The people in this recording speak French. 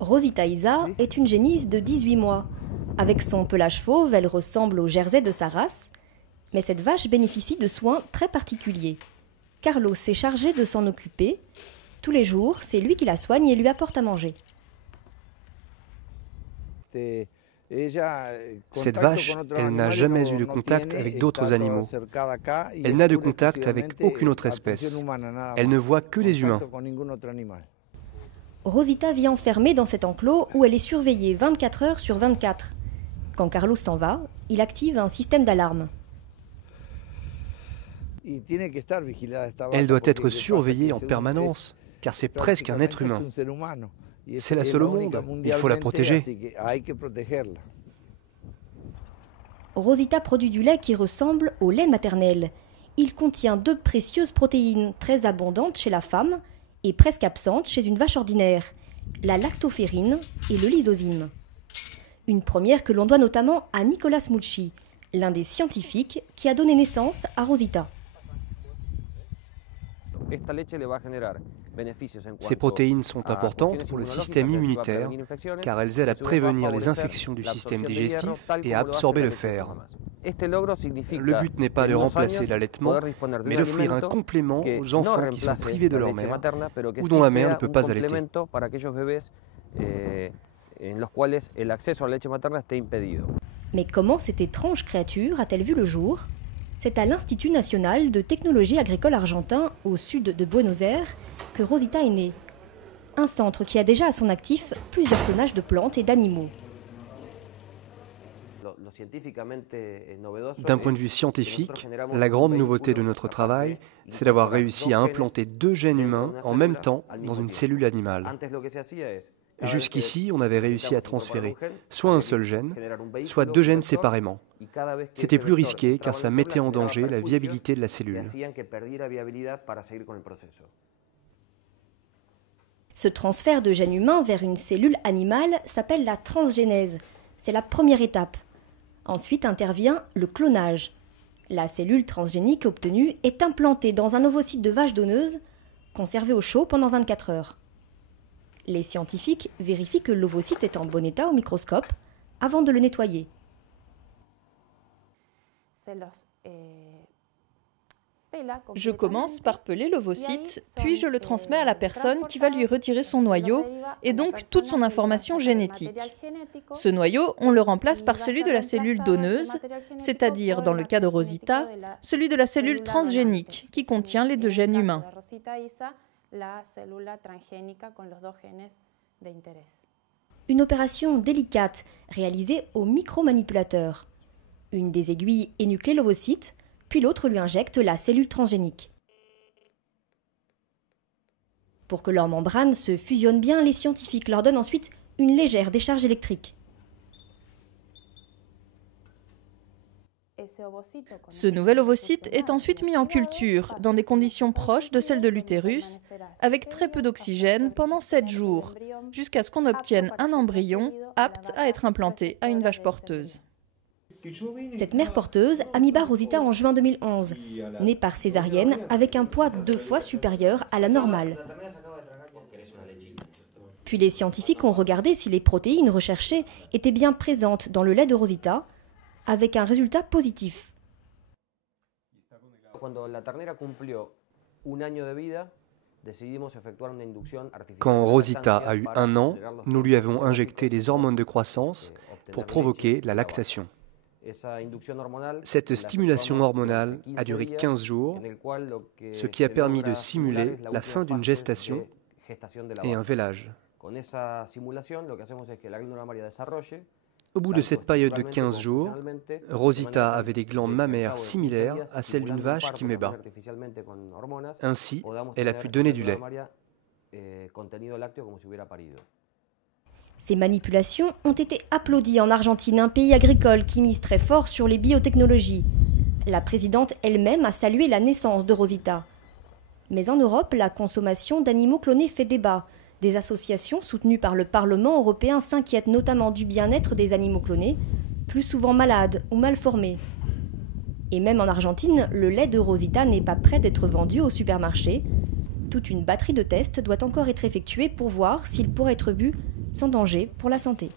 Rosita Isa est une génisse de 18 mois. Avec son pelage fauve, elle ressemble au jersey de sa race. Mais cette vache bénéficie de soins très particuliers. Carlos s'est chargé de s'en occuper. Tous les jours, c'est lui qui la soigne et lui apporte à manger. Cette vache, elle n'a jamais eu de contact avec d'autres animaux. Elle n'a de contact avec aucune autre espèce. Elle ne voit que les humains. Rosita vit enfermée dans cet enclos où elle est surveillée 24 heures sur 24. Quand Carlos s'en va, il active un système d'alarme. Elle doit être surveillée en permanence, car c'est presque un être humain. C'est la seule au monde, il faut la protéger. Rosita produit du lait qui ressemble au lait maternel. Il contient deux précieuses protéines très abondantes chez la femme et presque absentes chez une vache ordinaire, la lactoferrine et le lysosime. Une première que l'on doit notamment à Nicolas Smucci, l'un des scientifiques qui a donné naissance à Rosita. Ces protéines sont importantes pour le système immunitaire, car elles aident à prévenir les infections du système digestif et à absorber le fer. Le but n'est pas de remplacer l'allaitement, mais d'offrir un complément aux enfants qui sont privés de leur mère ou dont la mère ne peut pas allaiter. Mais comment cette étrange créature a-t-elle vu le jour ? C'est à l'Institut national de technologie agricole argentin, au sud de Buenos Aires, que Rosita est née. Un centre qui a déjà à son actif plusieurs clonages de plantes et d'animaux. D'un point de vue scientifique, la grande nouveauté de notre travail, c'est d'avoir réussi à implanter deux gènes humains en même temps dans une cellule animale. Jusqu'ici, on avait réussi à transférer soit un seul gène, soit deux gènes séparément. C'était plus risqué car ça mettait en danger la viabilité de la cellule. Ce transfert de gènes humains vers une cellule animale s'appelle la transgénèse. C'est la première étape. Ensuite intervient le clonage. La cellule transgénique obtenue est implantée dans un ovocyte de vache donneuse, conservé au chaud pendant 24 heures. Les scientifiques vérifient que l'ovocyte est en bon état au microscope avant de le nettoyer. Je commence par peler l'ovocyte, puis je le transmets à la personne qui va lui retirer son noyau et donc toute son information génétique. Ce noyau, on le remplace par celui de la cellule donneuse, c'est-à-dire, dans le cas de Rosita, celui de la cellule transgénique qui contient les deux gènes humains. Une opération délicate réalisée au micromanipulateur. Une des aiguilles énuclée l'ovocyte, puis l'autre lui injecte la cellule transgénique. Pour que leurs membranes se fusionnent bien, les scientifiques leur donnent ensuite une légère décharge électrique. Ce nouvel ovocyte est ensuite mis en culture dans des conditions proches de celles de l'utérus, avec très peu d'oxygène pendant 7 jours, jusqu'à ce qu'on obtienne un embryon apte à être implanté à une vache porteuse. Cette mère porteuse a mis bas Rosita en juin 2011, née par césarienne avec un poids 2 fois supérieur à la normale. Puis les scientifiques ont regardé si les protéines recherchées étaient bien présentes dans le lait de Rosita, avec un résultat positif. Quand Rosita a eu 1 an, nous lui avons injecté des hormones de croissance pour provoquer la lactation. Cette stimulation hormonale a duré 15 jours, ce qui a permis de simuler la fin d'une gestation et un vélage. Au bout de cette période de 15 jours, Rosita avait des glandes mammaires similaires à celles d'une vache qui met bas. Ainsi, elle a pu donner du lait. Ces manipulations ont été applaudies en Argentine, un pays agricole qui mise très fort sur les biotechnologies. La présidente elle-même a salué la naissance de Rosita. Mais en Europe, la consommation d'animaux clonés fait débat. Des associations soutenues par le Parlement européen s'inquiètent notamment du bien-être des animaux clonés, plus souvent malades ou mal formés. Et même en Argentine, le lait de Rosita n'est pas prêt d'être vendu au supermarché. Toute une batterie de tests doit encore être effectuée pour voir s'il pourrait être bu sans danger pour la santé.